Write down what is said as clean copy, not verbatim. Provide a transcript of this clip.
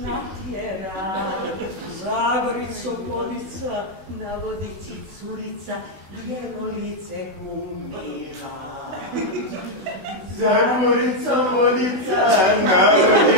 natjera. Zagorico vodica, na vodici curica, djevolice kumira. Zagorico vodica, na vodici